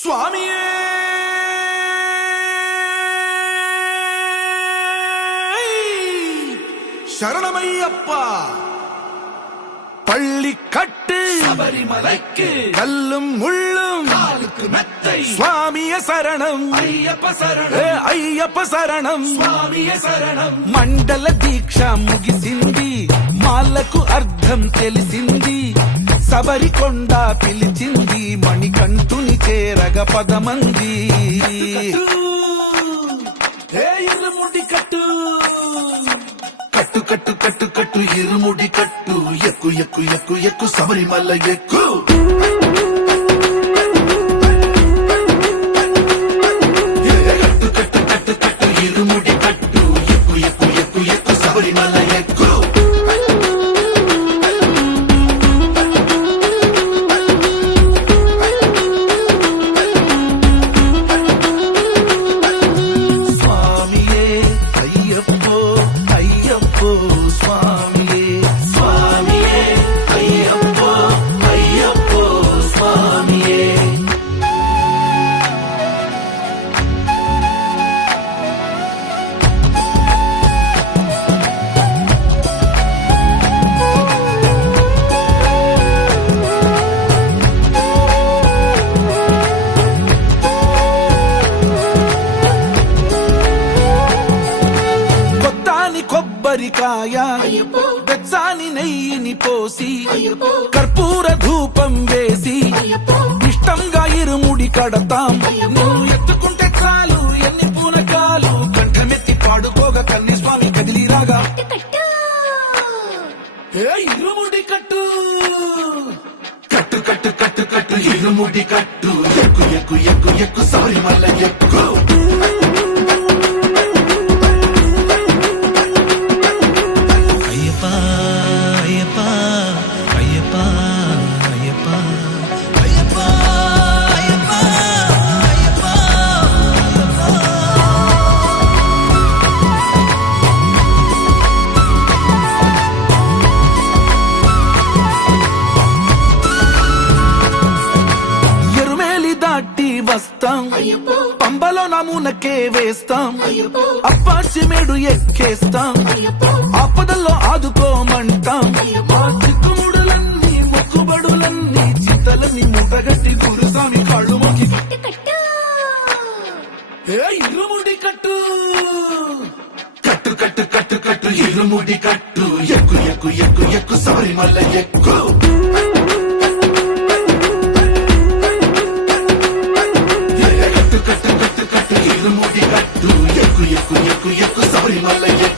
சுவாமியே சரணமையப்பா. பள்ளி கட்டு சபரிமலைக்கு கல்லும் முள்ளும் காலுக்கு மெத்தை சுவாமிய சரணம் ஐயப்ப சரணம் అయ్యప్ప శరణం స్వామియ శరణం. మండల దీక్ష ముగిసింది, మాలకు అర్థం తెలిసింది, శబరికొండ పిలిచింది, మణికంఠుని చేరగ పదమంది. ఇరుముడి కట్టు కట్టు కట్టు కట్టు కట్టు ఇరుముడి కట్టు, ఎక్కు ఎక్కు ఎక్కు ఎక్కు శబరిమల ఎక్కు. కట్టు కట్టు కట్టు కట్టు ఇరుముడి కట్టు, ఎక్కు ఎక్కు ఎక్కు ఎక్కు శబరిమల ఎక్కు. స్వామియే అయ్యప్పో అయ్యప్పో స్వామియే స్వామియే అయ్యప్పో అయ్యప్పో స్వామియే. కొత్తాని కొబ్బరికాయ వెచ్చాని నెయ్యిని పోసి కర్పూర ధూపం వేసి ఇష్టంగా ఇరుముడి కడతాం. నువ్వు ఎత్తుకుంటే చాలు ఎన్ని పూనకాలు, కంఠమెత్తి పాడుకోగా కన్య స్వామి కదిలిరాగా. ఇరుముడి కట్టు కట్టు కట్టు కట్టు కట్టు ఇరుముడి కట్టు, ఎక్కు ఎక్కు ఎక్కు ఎక్కు శబరిమల ఎక్కు. అయ్యప్ప అయ్యప్ప అయ్యప్ప అయ్యప్ప అయ్యప్ప అయ్యప్ప అయ్యప్ప. ఎరుమేలి దాటి వస్తాం, పంబలో నమూనకే వేస్తాం, అప్పాచిమేడు ఎక్కేస్తాం, ఆపదల్లో ఆదుకోమంటాం. మా చిక్కుముడులన్నీ మొక్కుబడులన్నీ చిత్తలని ముట్టగట్టి గురుస్వామి కాళ్ళు మొక్కి ఇరుముడి కట్టు కట్టు కట్టు కట్టు కట్టు ఇరుముడి కట్టు, ఎక్కు ఎక్కు ఎక్కు ఎక్కు శబరిమల ఎక్కు. కట్టు కట్టు కట్టు కట్టు ఇరుముడి కట్టు, ఎక్కు ఎక్కు ఎక్కు ఎక్కు శబరిమల ఎక్కు.